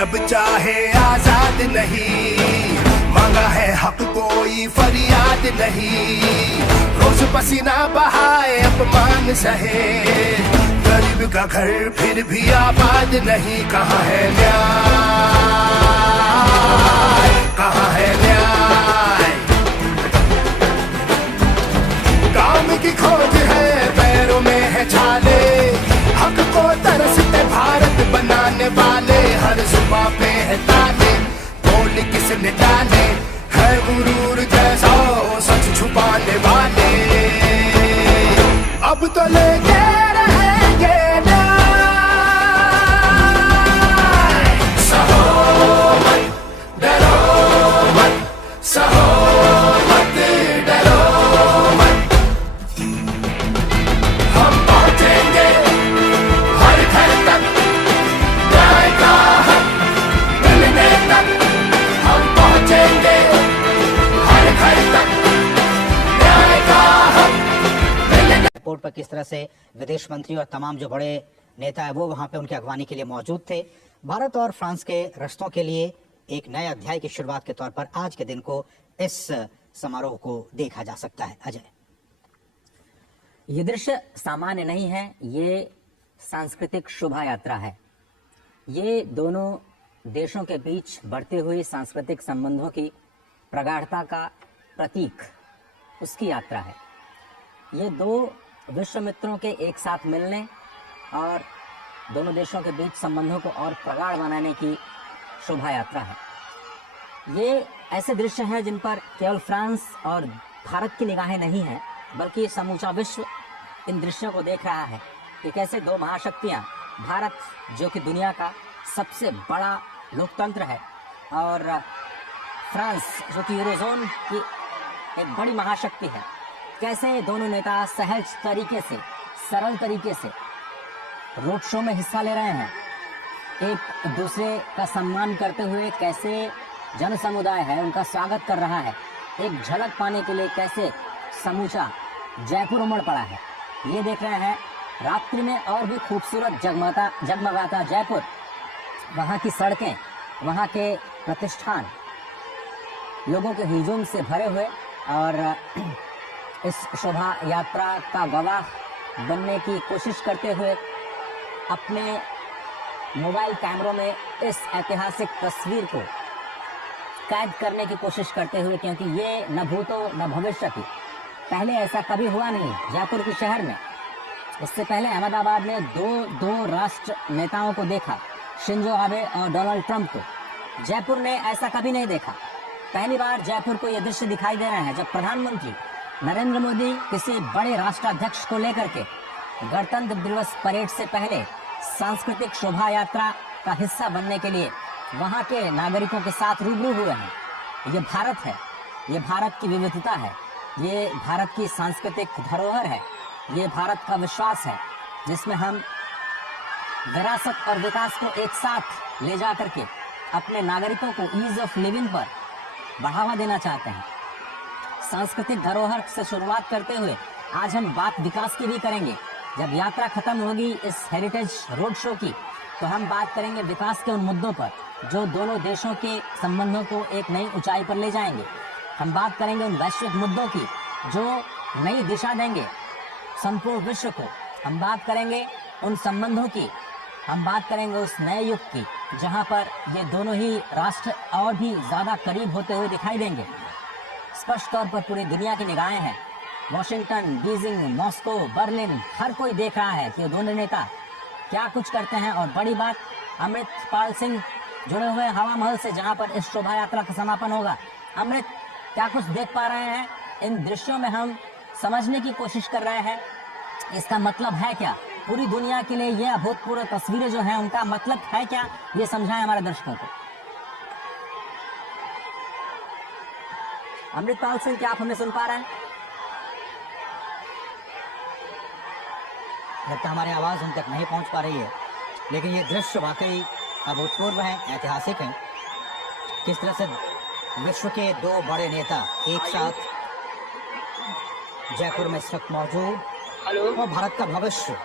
लब चाहे आजाद नहीं, मांगा है हक कोई फरियाद नहीं। रोज पसीना बहाए अपमान सहे, गरीब का घर फिर भी आबाद नहीं। कहाँ है न्याय, कहाँ है न्याय? काम की खोज है पैरों में है छाले, हक को तरसते भारत बनाने वाले। हर जुबां पे है ताने, बोल किसने डाले, है गुरूर जैसा सच छुपाने वाले। अब तो लेके रहेंगे न्याय। सहो मत, डरो मत, सहो मत, डरो मत। हम पहुंचेंगे हर घर तक, न्याय का हक मिलने तक। हम पहुंचेंगे हर घर तक, न्याय का हक मिलने। एयरपोर्ट पर किस तरह से विदेश मंत्री और तमाम जो बड़े नेता है वो वहां पे उनकी अगवानी के लिए मौजूद थे। भारत और फ्रांस के रिश्तों के लिए एक नए अध्याय की शुरुआत के तौर पर आज के दिन को इस समारोह को देखा जा सकता है। अजय, ये दृश्य सामान्य नहीं है, ये सांस्कृतिक शोभा यात्रा है। ये दोनों देशों के बीच बढ़ते हुए सांस्कृतिक संबंधों की प्रगाढ़ता का प्रतीक, उसकी यात्रा है। ये दो विश्व मित्रों के एक साथ मिलने और दोनों देशों के बीच संबंधों को और प्रगाढ़ बनाने की शोभा यात्रा है। ये ऐसे दृश्य हैं जिन पर केवल फ्रांस और भारत की निगाहें नहीं हैं, बल्कि समूचा विश्व इन दृश्यों को देख रहा है कि कैसे दो महाशक्तियां, भारत जो कि दुनिया का सबसे बड़ा लोकतंत्र है और फ्रांस जो कि यूरोजोन की एक बड़ी महाशक्ति है, कैसे दोनों नेता सहज तरीके से, सरल तरीके से रोड शो में हिस्सा ले रहे हैं, एक दूसरे का सम्मान करते हुए कैसे जन समुदाय है उनका स्वागत कर रहा है। एक झलक पाने के लिए कैसे समूचा जयपुर उमड़ पड़ा है, ये देख रहे हैं। रात्रि में और भी खूबसूरत जगमगाता जयपुर, वहाँ की सड़कें, वहाँ के प्रतिष्ठान लोगों के हुजूम से भरे हुए और इस शोभा यात्रा का गवाह बनने की कोशिश करते हुए अपने मोबाइल कैमरों में इस ऐतिहासिक तस्वीर को कैद करने की कोशिश करते हुए, क्योंकि ये न भूतो न भविष्य की, पहले ऐसा कभी हुआ नहीं जयपुर के शहर में। इससे पहले अहमदाबाद ने दो राष्ट्र नेताओं को देखा, शिंजो आबे और डोनाल्ड ट्रंप को। जयपुर ने ऐसा कभी नहीं देखा। पहली बार जयपुर को यह दृश्य दिखाई दे रहे हैं जब प्रधानमंत्री नरेंद्र मोदी किसी बड़े राष्ट्राध्यक्ष को लेकर के गणतंत्र दिवस परेड से पहले सांस्कृतिक शोभा यात्रा का हिस्सा बनने के लिए वहां के नागरिकों के साथ रूबरू हुए हैं। ये भारत है, ये भारत की विविधता है, ये भारत की सांस्कृतिक धरोहर है, ये भारत का विश्वास है जिसमें हम विरासत और विकास को एक साथ ले जा करके अपने नागरिकों को ईज ऑफ लिविंग पर बढ़ावा देना चाहते हैं। सांस्कृतिक धरोहर से शुरुआत करते हुए आज हम बात विकास की भी करेंगे। जब यात्रा खत्म होगी इस हेरिटेज रोड शो की, तो हम बात करेंगे विकास के उन मुद्दों पर जो दोनों देशों के संबंधों को एक नई ऊंचाई पर ले जाएंगे। हम बात करेंगे उन वैश्विक मुद्दों की जो नई दिशा देंगे संपूर्ण विश्व को। हम बात करेंगे उन संबंधों की, हम बात करेंगे उस नए युग की जहां पर ये दोनों ही राष्ट्र और भी ज्यादा करीब होते हुए दिखाई देंगे। स्पष्ट तौर पर पूरी दुनिया की निगाहें हैं। वॉशिंगटन, बीजिंग, मॉस्को, बर्लिन, हर कोई देख रहा है कि ये दोनों नेता क्या कुछ करते हैं। और बड़ी बात, अमृतपाल सिंह जुड़े हुए हवा महल से, जहां पर इस शोभा यात्रा का समापन होगा। अमृत, क्या कुछ देख पा रहे हैं इन दृश्यों में? हम समझने की कोशिश कर रहे हैं इसका मतलब है क्या। पूरी दुनिया के लिए ये अभूतपूर्व तस्वीरें जो हैं उनका मतलब है क्या, ये समझाएं हमारे दर्शकों को। अमृतपाल सिंह, क्या आप हमें सुन पा रहे हैं? लगता है हमारी आवाज उन तक नहीं पहुंच पा रही है, लेकिन ये दृश्य वाकई अभूतपूर्व है, ऐतिहासिक है। किस तरह से विश्व के दो बड़े नेता एक साथ जयपुर में इस वक्त मौजूद, और भारत का भविष्य,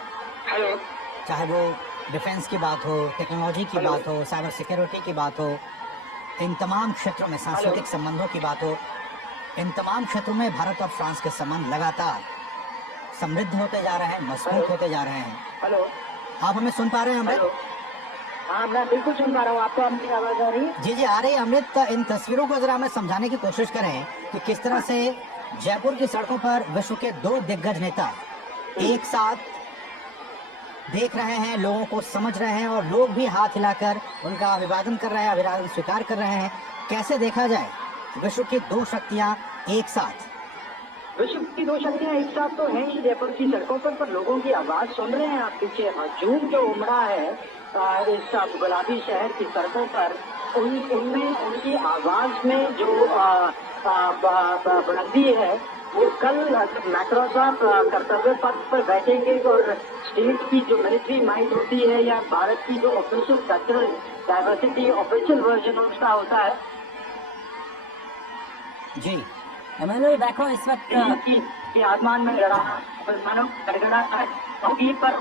चाहे वो डिफेंस की बात हो, टेक्नोलॉजी की बात हो, साइबर सिक्योरिटी की बात हो, इन तमाम क्षेत्रों में सांस्कृतिक संबंधों की बात हो, इन तमाम क्षेत्रों में भारत और फ्रांस के संबंध लगातार समृद्ध होते जा रहे हैं, मजबूत होते जा रहे हैं। हेलो, आप हमें सुन पा रहे हैं अमृत? हेलो। हाँ, मैं बिल्कुल सुन पा रहा हूँ। आपको अपनी आवाज आ रही है? जी जी आ रही है अमृत। इन तस्वीरों को जरा हमें समझाने की कोशिश करें कि किस तरह से जयपुर की सड़कों पर विश्व के दो दिग्गज नेता एक साथ देख रहे हैं, लोगों को समझ रहे हैं, और लोग भी हाथ हिलाकर उनका अभिवादन कर रहे हैं, अभिवादन स्वीकार कर रहे हैं। कैसे देखा जाए विश्व की दो शक्तियां एक साथ? विश्व की दो शक्तियां एक साथ तो हैं ही जयपुर की सड़कों पर लोगों की आवाज सुन रहे हैं आप पीछे। हजूम जो उमड़ा है इस गुलाबी शहर की सड़कों पर, उनमें उनकी आवाज में जो बुलंदी है, वो कल मैक्रो साहब कर्तव्य पथ पर बैठेंगे और स्टेट की जो मिलिट्री माइंड होती है या भारत की जो official cultural diversity official version उसका होता है। जी इमैनुअल मैक्रों इस वक्त की आसमान में लड़ा मानो गड़गड़ा पर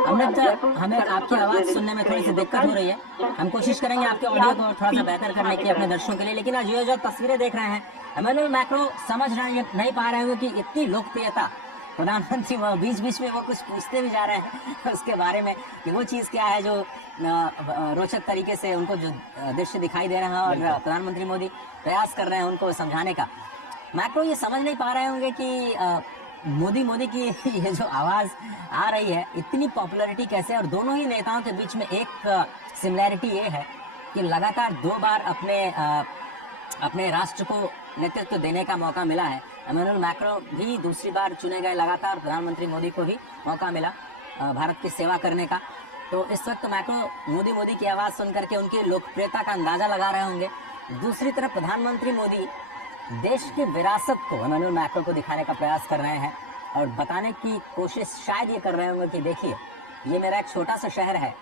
अमृत, हमें आपकी आवाज सुनने में थोड़ी सी दिक्कत हो रही है। हम कोशिश करेंगे आपके ऑडियो को थोड़ा सा बेहतर करने की अपने दर्शकों के लिए, लेकिन आज ये जो तस्वीरें देख रहे हैं, इमैनुअल मैक्रों समझ नहीं पा रहे होंगे कि इतनी लोकप्रियता प्रधानमंत्री बीच बीच में वो कुछ पूछते भी जा रहे हैं उसके बारे में कि वो चीज़ क्या है जो रोचक तरीके से उनको जो दृश्य दिखाई दे रहा है, और प्रधानमंत्री मोदी प्रयास कर रहे हैं उनको समझाने का। मैक्रो ये समझ नहीं पा रहे होंगे कि मोदी की ये जो आवाज़ आ रही है, इतनी पॉपुलैरिटी कैसे, और दोनों ही नेताओं के बीच में एक सिमिलैरिटी ये है कि लगातार 2 बार अपने राष्ट्र को नेतृत्व देने का मौका मिला है। इमैनुअल मैक्रों भी दूसरी बार चुने गए लगातार, प्रधानमंत्री मोदी को भी मौका मिला भारत की सेवा करने का। तो इस वक्त मैक्रों मोदी की आवाज़ सुन करके उनकी लोकप्रियता का अंदाज़ा लगा रहे होंगे। दूसरी तरफ प्रधानमंत्री मोदी देश की विरासत को इमैनुअल मैक्रों को दिखाने का प्रयास कर रहे हैं और बताने की कोशिश शायद ये कर रहे होंगे कि देखिए, ये मेरा एक छोटा सा शहर है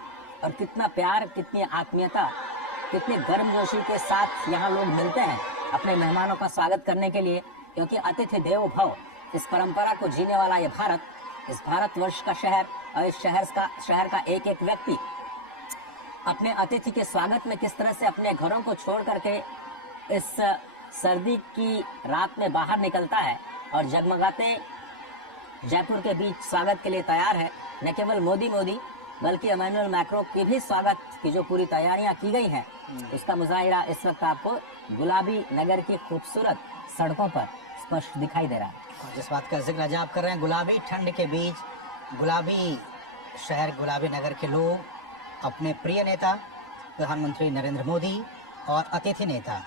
और कितना प्यार, कितनी आत्मीयता, कितनी गर्मजोशी के साथ यहाँ लोग मिलते हैं अपने मेहमानों का स्वागत करने के लिए, क्योंकि अतिथि देवो भव, इस परंपरा को जीने वाला ये भारत, इस भारतवर्ष का शहर और इस शहर का एक एक व्यक्ति अपने अतिथि के स्वागत में किस तरह से अपने घरों को छोड़ करके इस सर्दी की रात में बाहर निकलता है और जगमगाते जयपुर के बीच स्वागत के लिए तैयार है। न केवल मोदी बल्कि इमैनुअल मैक्रों की भी स्वागत की जो पूरी तैयारियां की गई हैं, उसका मुजाहिरा इस वक्त आपको गुलाबी नगर की खूबसूरत सड़कों पर स्पष्ट दिखाई दे रहा है। जिस बात का जिक्र आप कर रहे हैं, गुलाबी ठंड के बीच गुलाबी शहर, गुलाबी नगर के लोग अपने प्रिय नेता प्रधानमंत्री नरेंद्र मोदी और अतिथि नेता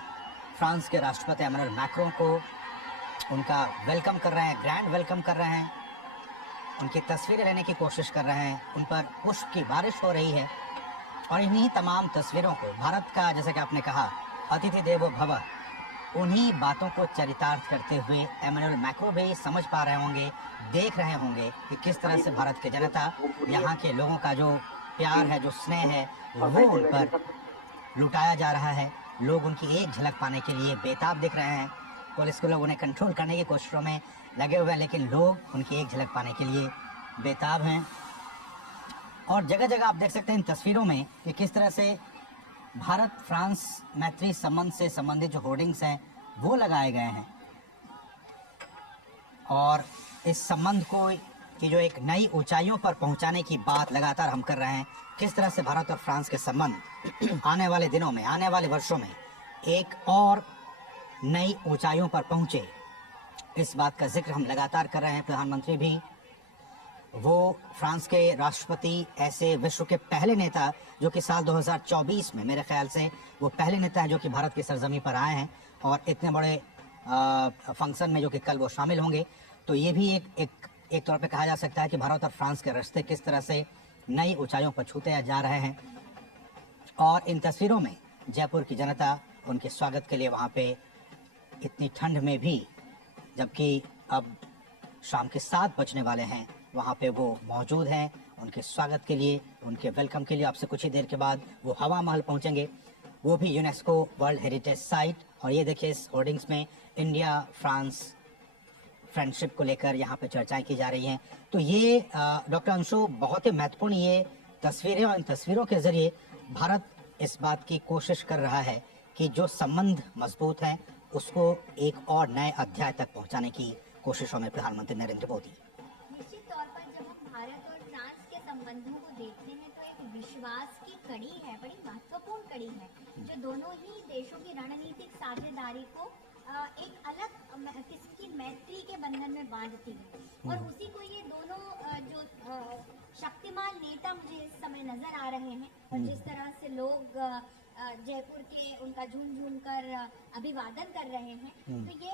फ्रांस के राष्ट्रपति इमैनुअल मैक्रों को उनका वेलकम कर रहे हैं, ग्रैंड वेलकम कर रहे हैं, उनकी तस्वीरें लेने की कोशिश कर रहे हैं, उन पर पुष्प की बारिश हो रही है। और इन्हीं तमाम तस्वीरों को भारत का, जैसे कि आपने कहा, अतिथि देवो भव, उन्हीं बातों को चरितार्थ करते हुए इमैनुअल मैक्रों भी समझ पा रहे होंगे, देख रहे होंगे कि किस तरह से भारत के जनता, यहाँ के लोगों का जो प्यार है, जो स्नेह है, वो उन पर लुटाया जा रहा है। लोग उनकी एक झलक पाने के लिए बेताब दिख रहे हैं। पुलिस के लोग उन्हें कंट्रोल करने की कोशिशों में लगे हुए हैं, लेकिन लोग उनकी एक झलक पाने के लिए बेताब हैं। और जगह जगह आप देख सकते हैं इन तस्वीरों में कि किस तरह से भारत फ्रांस मैत्री संबंध से संबंधित जो होर्डिंग्स हैं वो लगाए गए हैं, और इस संबंध को की जो एक नई ऊंचाइयों पर पहुंचाने की बात लगातार हम कर रहे हैं। किस तरह से भारत और फ्रांस के संबंध आने वाले दिनों में, आने वाले वर्षों में एक और नई ऊंचाइयों पर पहुंचे, इस बात का जिक्र हम लगातार कर रहे हैं। प्रधानमंत्री भी, वो फ्रांस के राष्ट्रपति, ऐसे विश्व के पहले नेता जो कि साल 2024 में, मेरे ख्याल से वो पहले नेता हैं जो कि भारत की सरजमी पर आए हैं और इतने बड़े फंक्शन में जो कि कल वो शामिल होंगे। तो ये भी एक तौर पे कहा जा सकता है कि भारत और फ्रांस के रिश्ते किस तरह से नई ऊंचाइयों पर छूते जा रहे हैं। और इन तस्वीरों में जयपुर की जनता उनके स्वागत के लिए वहाँ पे इतनी ठंड में भी, जबकि अब शाम के 7 बजने वाले हैं, वहाँ पे वो मौजूद हैं उनके स्वागत के लिए, उनके वेलकम के लिए। आपसे कुछ ही देर के बाद वो हवा महल पहुँचेंगे, वो भी यूनेस्को वर्ल्ड हेरिटेज साइट। और ये देखिए इस होर्डिंग्स में इंडिया फ्रांस फ्रेंडशिप को लेकर यहाँ पे चर्चाएं की जा रही हैं। तो ये डॉक्टर अंशु, बहुत ही महत्वपूर्ण ये तस्वीरें, और इन तस्वीरों के जरिए भारत इस बात की कोशिश कर रहा है कि जो संबंध मजबूत हैं उसको एक और नए अध्याय तक पहुंचाने की कोशिशों में प्रधानमंत्री नरेंद्र मोदी। निश्चित तौर पर जब हम भारत और फ्रांस के संबंधों को देखते हैं तो एक विश्वास की कड़ी है, बड़ी महत्वपूर्ण कड़ी है, जो दोनों ही देशों की रणनीतिक साझेदारी को एक अलग किस्म की मैत्री के बंधन में बांधती है। और उसी को ये दोनों जो शक्तिमान नेता मुझे इस समय नजर आ रहे हैं, और जिस तरह से लोग जयपुर के उनका झूम कर अभिवादन कर रहे हैं, तो ये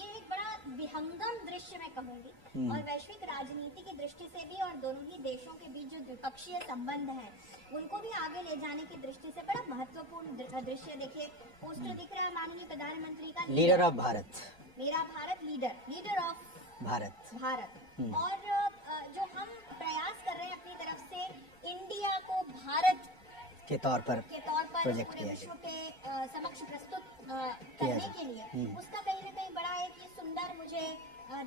एक बड़ा विहंगम दृश्य मैं कहूंगी, और वैश्विक राजनीति की दृष्टि से भी, और दोनों ही देशों के बीच जो द्विपक्षीय संबंध है उनको भी आगे ले जाने की दृष्टि से बड़ा महत्वपूर्ण दृश्य। देखिए, पोस्टर दिख रहा है माननीय प्रधानमंत्री का, लीडर ऑफ भारत, मेरा भारत, लीडर ऑफ भारत। और जो हम प्रयास कर रहे हैं अपनी तरफ से इंडिया को भारत के तौर पर प्रोजेक्ट पूरे किया विश्व के समक्ष प्रस्तुत करने के लिए, उसका कहीं ना कहीं बड़ा एक ये सुंदर मुझे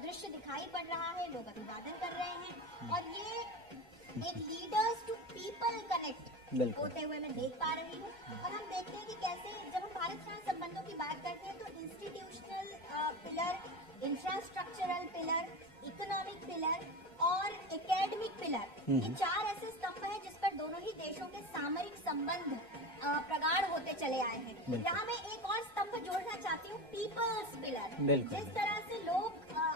दृश्य दिखाई पड़ रहा है। लोग अभिवादन कर रहे हैं, और ये एक लीडर्स टू पीपल कनेक्ट होते हुए मैं देख पा रही हूँ। और हम देखते हैं कि कैसे जब हम भारत फ्रांस संबंधों की बात करते हैं तो institutional pillar, infrastructural pillar, economic pillar और एकेडमिक पिलर, ये चार ऐसे स्तंभ हैं जिस पर दोनों ही देशों के सामरिक संबंध प्रगाढ़ होते चले आए हैं। यहाँ मैं एक और स्तंभ जोड़ना चाहती हूँ, पीपल्स पिलर। जिस तरह से लोग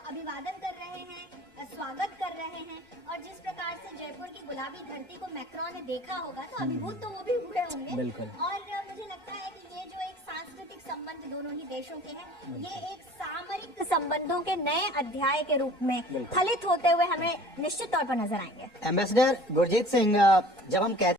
अभिवादन कर रहे हैं, स्वागत कर रहे हैं, और जिस प्रकार से जयपुर की गुलाबी धरती को मैक्रो ने देखा होगा तो अभिभूत तो वो भी हुए होंगे। और मुझे लगता है कि ये जो एक सांस्कृतिक संबंध दोनों ही देशों के हैं, ये एक सामरिक संबंधों के नए अध्याय के रूप में फलित होते हुए हमें निश्चित तौर पर नजर आएंगे। एम्बेसडर गुरजीत सिंह, जब हम कहते